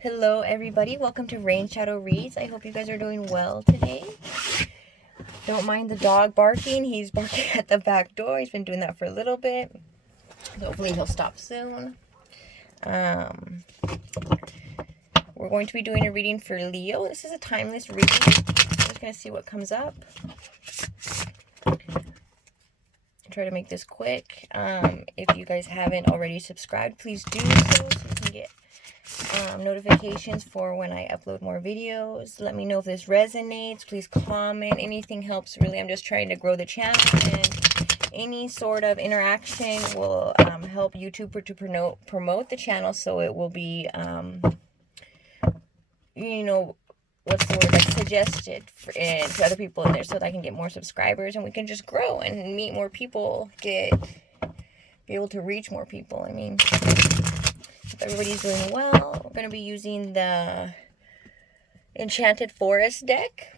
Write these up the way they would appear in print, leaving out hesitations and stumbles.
Hello everybody, welcome to Rain Shadow Reads. I hope you guys are doing well today. Don't mind the dog barking. He's barking at the back door. He's been doing that for a little bit. Hopefully he'll stop soon. We're going to be doing a reading for Leo. This is a timeless reading. I'm just going to see what comes up. Try to make this quick. If you guys haven't already subscribed, please do so you can get notifications for when I upload more videos. Let me know if this resonates. Please comment. Anything helps, really. I'm just trying to grow the channel, and any sort of interaction will help YouTube to promote the channel, so it will be what's the word, like suggested to other people in there, so that I can get more subscribers and we can just grow and meet more people, be able to reach more people. I mean, if everybody's doing well, we're going to be using the Enchanted Forest deck.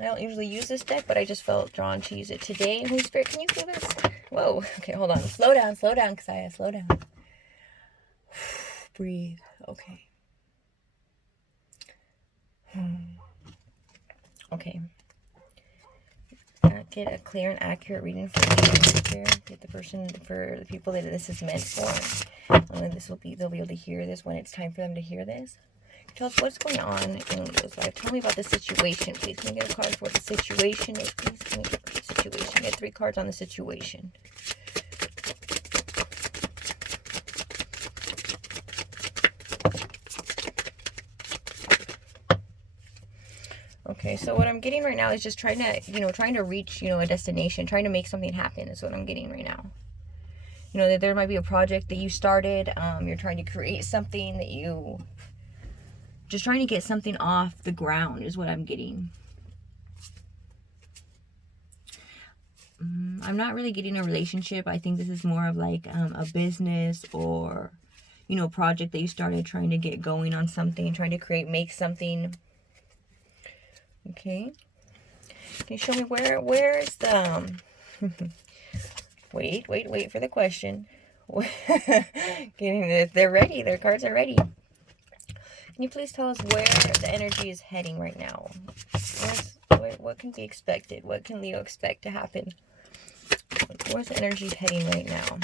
I don't usually use this deck, but I just felt drawn to use it today. Holy Spirit, can you feel this? Whoa. Okay, hold on. Slow down, Kasaya. Slow down. Breathe. Okay. Okay. Get a clear and accurate reading for you. Get the person, for the people that this is meant for. And they'll be able to hear this when it's time for them to hear this. Tell us what's going on in Leo's life. Tell me about the situation, please. Can we get a card for what the situation is, please? Can we get the situation? Get 3 cards on the situation. Okay, so what I'm getting right now is just trying to reach, a destination, trying to make something happen is what I'm getting right now. That there might be a project that you started, you're trying to create something that just trying to get something off the ground is what I'm getting. I'm not really getting a relationship. I think this is more of like a business or, project that you started, trying to get going on something, trying to make something. Okay. Can you show me where's the... Wait for the question. They're ready. Their cards are ready. Can you please tell us where the energy is heading right now? What can be expected? What can Leo expect to happen? Where's the energy heading right now?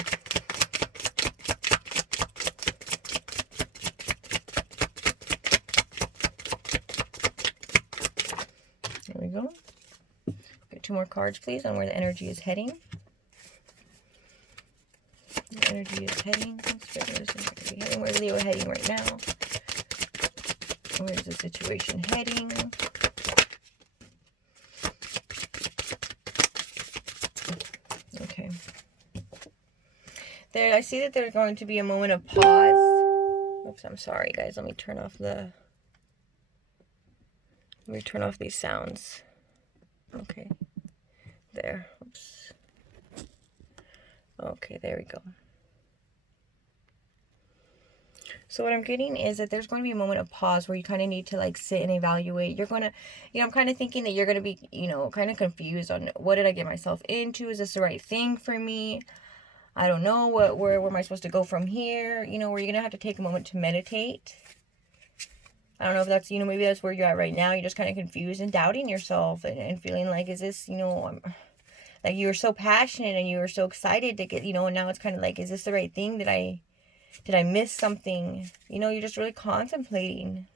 There we go. Get 2 more cards, please, on where the energy is heading. The energy is heading. Where's Leo heading right now? Where's the situation heading? Okay. I see that there's going to be a moment of pause. Oops, I'm sorry, guys. Let me turn off these sounds. Okay. There. Oops. Okay, there we go. So what I'm getting is that there's going to be a moment of pause where you kind of need to like sit and evaluate. You're going to, I'm kind of thinking that you're going to be, kind of confused on what did I get myself into? Is this the right thing for me? I don't know. Where am I supposed to go from here? Where you're going to have to take a moment to meditate. I don't know if that's, maybe that's where you're at right now. You're just kind of confused and doubting yourself and feeling like, is this, like you were so passionate and you were so excited to get, and now it's kind of like, is this the right thing? Did I miss something? You're just really contemplating.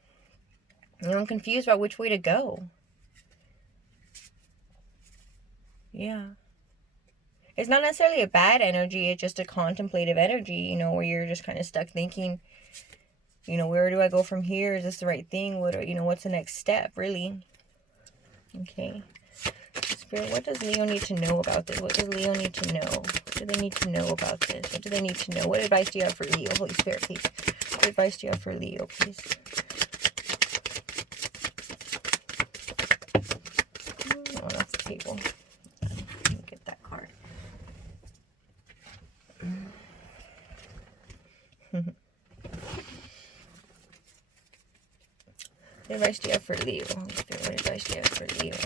I'm confused about which way to go. Yeah. It's not necessarily a bad energy. It's just a contemplative energy, where you're just kind of stuck thinking, where do I go from here? Is this the right thing? What's the next step, really? Okay. Spirit, what does Leo need to know about this? What does Leo need to know? What do they need to know about this? What do they need to know? What advice do you have for Leo? Holy Spirit, please. What advice do you have for Leo, please? Oh, that's the table. Let me get that card. What advice do you have for Leo? Holy Spirit, what advice do you have for Leo?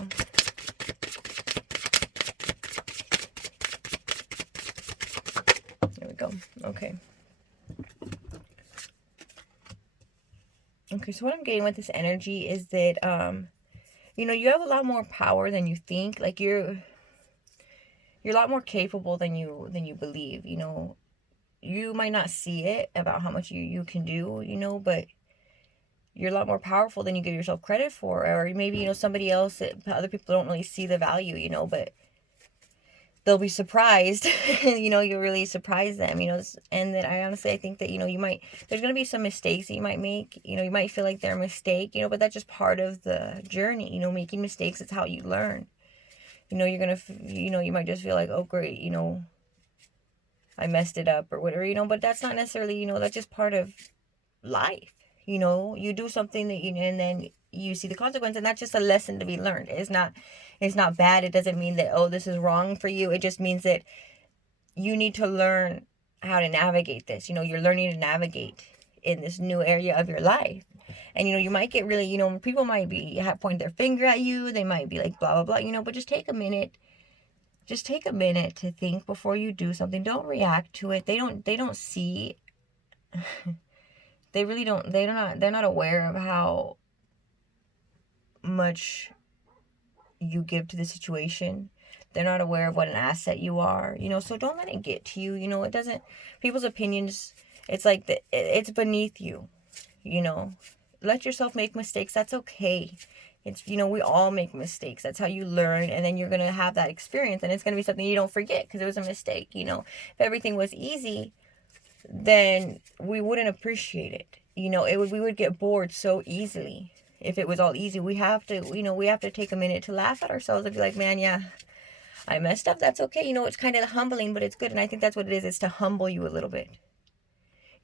There we go. Okay. Okay, so what I'm getting with this energy is that, you have a lot more power than you think. Like you're a lot more capable than you believe. You might not see it about how much you can do, but you're a lot more powerful than you give yourself credit for. Or maybe, somebody else, other people don't really see the value, but they'll be surprised. You really surprise them, and then I think that, there's going to be some mistakes that you might make. You might feel like they're a mistake, but that's just part of the journey. Making mistakes is how you learn. You're going to, you might just feel like, oh, great, I messed it up or whatever, but that's not necessarily, that's just part of life. You do something that and then you see the consequence, and that's just a lesson to be learned. It's not bad. It doesn't mean that, oh, this is wrong for you. It just means that you need to learn how to navigate this. You're learning to navigate in this new area of your life. And, you might get really, people might point their finger at you. They might be like, blah, blah, blah, but just take a minute. Just take a minute to think before you do something. Don't react to it. They don't see. They really don't. They're not aware of how much you give to the situation. They're not aware of what an asset you are. So don't let it get to you. It doesn't. People's opinions. It's like it's beneath you. Let yourself make mistakes. That's okay. It's, we all make mistakes. That's how you learn. And then you're going to have that experience. And it's going to be something you don't forget because it was a mistake. If everything was easy, then we wouldn't appreciate it. We would get bored so easily if it was all easy. We have to take a minute to laugh at ourselves and be like, man, yeah, I messed up. That's okay. It's kind of humbling, but it's good. And I think that's what it is. It's to humble you a little bit.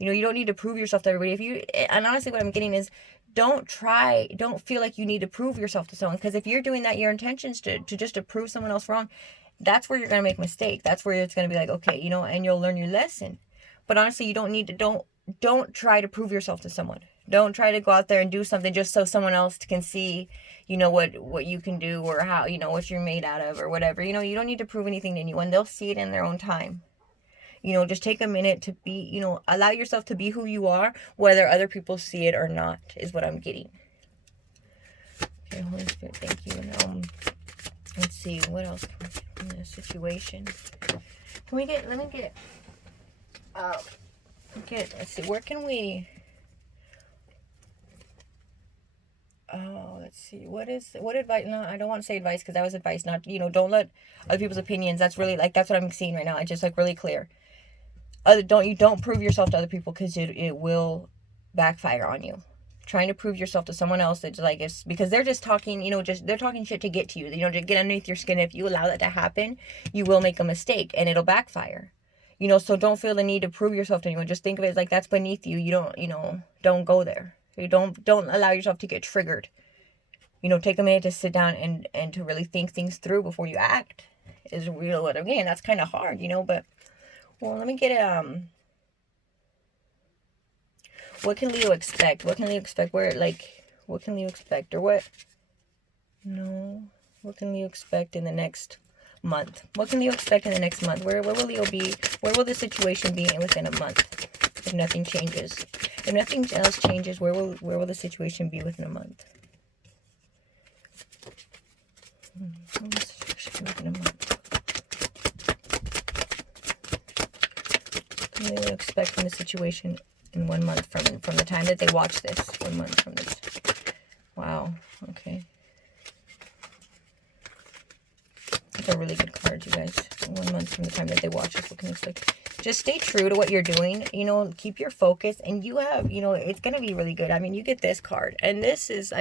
You don't need to prove yourself to everybody. And honestly, what I'm getting is, don't feel like you need to prove yourself to someone. Because if you're doing that, your intentions to just to prove someone else wrong, that's where you're going to make a mistake. That's where it's going to be like, okay, and you'll learn your lesson. But honestly, you don't need to, don't try to prove yourself to someone. Don't try to go out there and do something just so someone else can see, what you can do, or how, what you're made out of, or whatever. You don't need to prove anything to anyone. They'll see it in their own time. Just take a minute to be, allow yourself to be who you are, whether other people see it or not, is what I'm getting. Okay, Holy Spirit, thank you. And let's see, what else in this situation? Let's see, where can we, let's see, what advice, no, I don't want to say advice, because that was advice, not, don't let other people's opinions, that's really, that's what I'm seeing right now, it's just, really clear. Don't prove yourself to other people, because it will backfire on you. Trying to prove yourself to someone else, it's because they're just talking, they're talking shit to get to you, to get underneath your skin. If you allow that to happen, you will make a mistake, and it'll backfire. So don't feel the need to prove yourself to anyone. Just think of it as that's beneath you. You don't go there. You don't allow yourself to get triggered. Take a minute to sit down and to really think things through before you act, is real what I'm getting. That's kind of hard, but, well, let me get what can Leo expect? What can Leo expect? What can Leo expect? Or what? No. What can Leo expect in the next month? What can Leo expect in the next month? Where will Leo be? Where will the situation be within a month? If nothing changes. If nothing else changes, where will the situation be within a month? Where will the situation be within a month? What can Leo expect from the situation in 1 month from the time that they watch this? 1 month from this. Wow. Okay. These are really good cards, you guys. 1 month from the time that they watch this, what can you expect? Just stay true to what you're doing. Keep your focus, and you have, it's going to be really good. You get this card, and this is,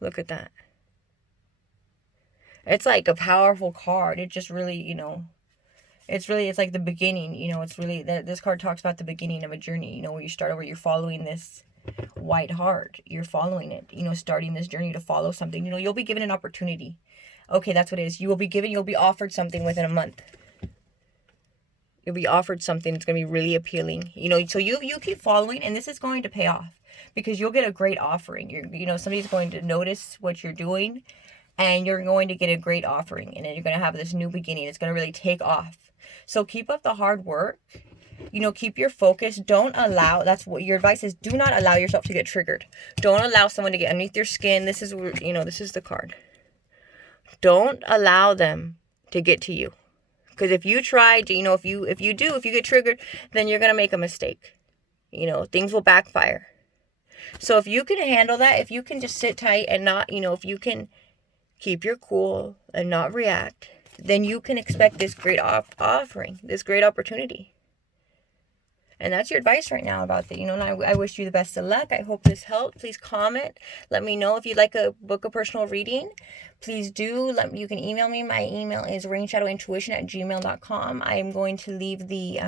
look at that. It's like a powerful card. It just really, it's like the beginning, it's really, this card talks about the beginning of a journey, where you start over, you're following this white heart. You're following it, starting this journey to follow something. You'll be given an opportunity. Okay, that's what it is. You'll be offered something within a month. You'll be offered something that's going to be really appealing. So you keep following, and this is going to pay off, because you'll get a great offering. Somebody's going to notice what you're doing, and you're going to get a great offering, and then you're going to have this new beginning. It's going to really take off. So keep up the hard work, keep your focus. Don't allow, that's what your advice is. Do not allow yourself to get triggered. Don't allow someone to get underneath your skin. This is, this is the card. Don't allow them to get to you. Because if you try to, if you get triggered, then you're going to make a mistake. Things will backfire. So if you can handle that, if you can just sit tight and not, if you can keep your cool and not react, then you can expect this great offering, this great opportunity. And that's your advice right now about that. And I wish you the best of luck. I hope this helped. Please comment. Let me know if you'd like a book of personal reading. Please do. You can email me. My email is rainshadowintuition@gmail.com. I am going to leave the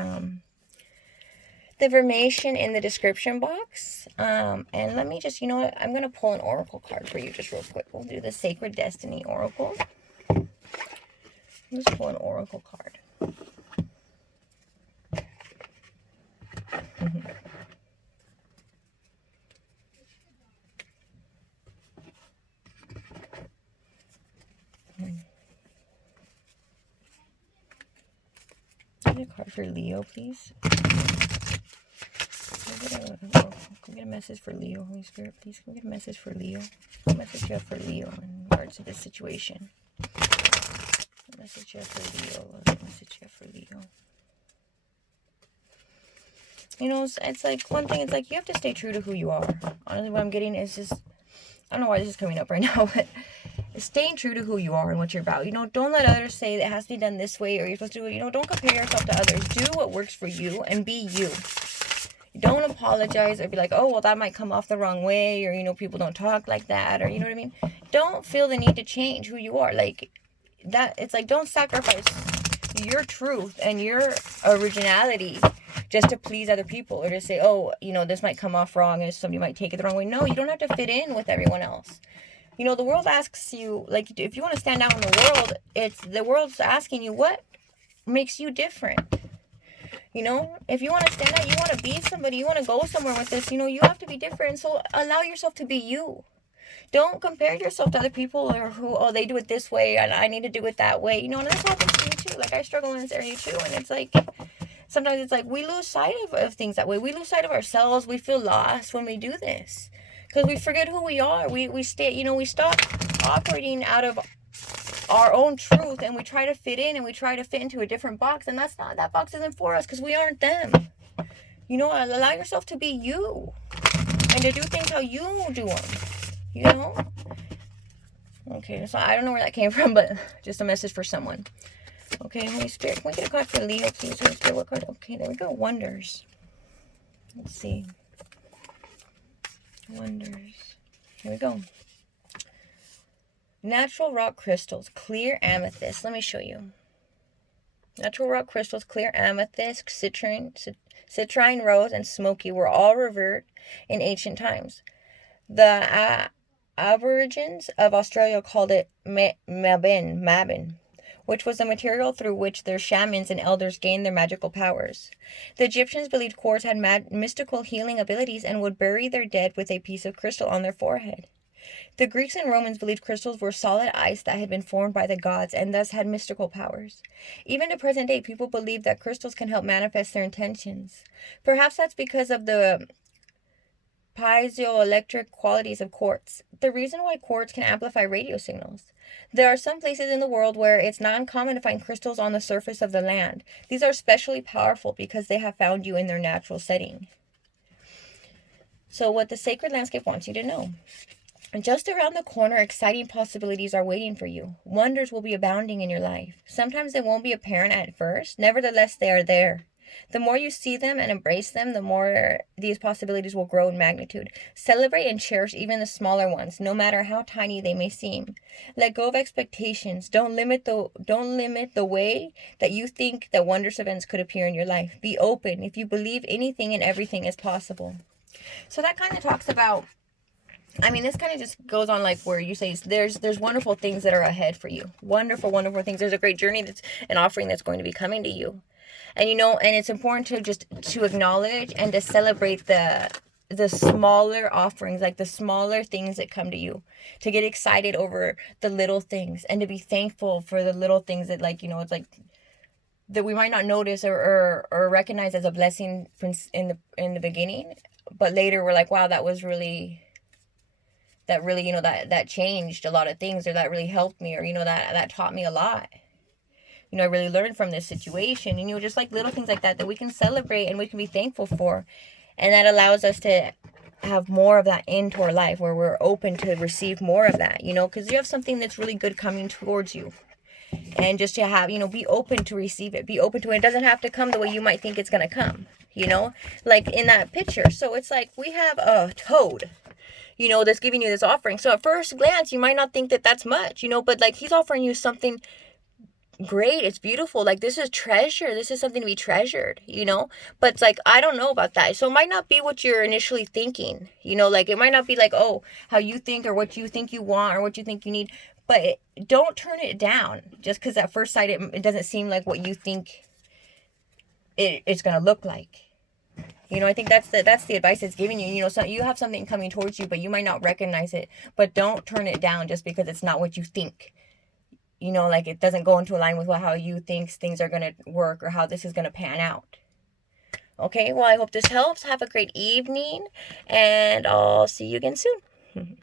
information in the description box. And let me just, I'm going to pull an oracle card for you just real quick. We'll do the Sacred Destiny Oracle. Let's pull an oracle card. Get a card for Leo, please. Can we get a message for Leo, Holy Spirit, please? Can we get a message for Leo? What message you have for Leo in regards to this situation? What message you have for Leo? What message you have for Leo? It's like, one thing, it's like you have to stay true to who you are. Honestly, what I'm getting is just, I don't know why this is coming up right now, but staying true to who you are and what you're about. Don't let others say that it has to be done this way or you're supposed to do it. Don't compare yourself to others. Do what works for you and be you. Don't apologize or be like, oh, well, that might come off the wrong way, or, people don't talk like that, or, you know what I mean? Don't feel the need to change who you are. Like, that, it's like, don't sacrifice your truth and your originality just to please other people, or to say, oh, this might come off wrong and somebody might take it the wrong way. No, you don't have to fit in with everyone else. The world asks you, like, if you want to stand out in the world, the world's asking you what makes you different. If you want to stand out, you want to be somebody, you want to go somewhere with this, you have to be different. So allow yourself to be you. Don't compare yourself to other people or they do it this way and I need to do it that way. And this happens to me too. Like, I struggle in this area too. And it's like, sometimes it's like we lose sight of things that way. We lose sight of ourselves. We feel lost when we do this because we forget who we are. We stop operating out of our own truth and we try to fit in and we try to fit into a different box, and that box isn't for us because we aren't them. Allow yourself to be you and to do things how you do them. Okay, so I don't know where that came from, but just a message for someone. Okay, Holy Spirit, can we get a card for Leo, please? Holy Spirit, what card? Okay, there we go. Wonders. Let's see. Wonders. Here we go. Natural rock crystals, clear amethyst. Let me show you. Natural rock crystals, clear amethyst, citrine rose, and smoky were all revered in ancient times. The Aborigines of Australia called it mabin, which was the material through which their shamans and elders gained their magical powers. The Egyptians believed quartz had mystical healing abilities and would bury their dead with a piece of crystal on their forehead. The Greeks and Romans believed crystals were solid ice that had been formed by the gods and thus had mystical powers. Even to present day, people believe that crystals can help manifest their intentions. Perhaps that's because of the piezoelectric qualities of quartz, the reason why quartz can amplify radio signals. There are some places in the world where it's not uncommon to find crystals on the surface of the land. These are especially powerful because they have found you in their natural setting. So what the sacred landscape wants you to know. Just around the corner, exciting possibilities are waiting for you. Wonders will be abounding in your life. Sometimes they won't be apparent at first. Nevertheless, they are there. The more you see them and embrace them, the more these possibilities will grow in magnitude. Celebrate and cherish even the smaller ones, no matter how tiny they may seem. Let go of expectations. Don't limit the way that you think that wondrous events could appear in your life. Be open. If you believe, anything and everything is possible. So that kind of talks about, this kind of just goes on like where you say there's wonderful things that are ahead for you. Wonderful, wonderful things. There's a great journey that's an offering that's going to be coming to you. And and it's important to acknowledge and to celebrate the smaller offerings, like the smaller things that come to you, to get excited over the little things and to be thankful for the little things that it's like, that we might not notice or recognize as a blessing in the beginning, but later we're like, wow, that really, that changed a lot of things, or that really helped me, or that taught me a lot. I really learned from this situation. And just like little things like that we can celebrate and we can be thankful for. And that allows us to have more of that into our life, where we're open to receive more of that, because you have something that's really good coming towards you. And just to have, be open to receive it, be open to it. It doesn't have to come the way you might think it's going to come, like in that picture. So it's like we have a toad, that's giving you this offering. So at first glance, you might not think that that's much, but like he's offering you something great. It's beautiful. Like, this is treasure. This is something to be treasured, but it's like, I don't know about that. So it might not be what you're initially thinking, like it might not be like, oh, how you think, or what you think you want, or what you think you need. But don't turn it down just because at first sight it doesn't seem like what you think it's going to look like. I think that's the advice it's giving you. So you have something coming towards you, but you might not recognize it. But don't turn it down just because it's not what you think. Like it doesn't go into line with how you think things are going to work, or how this is going to pan out. Okay, well, I hope this helps. Have a great evening, and I'll see you again soon.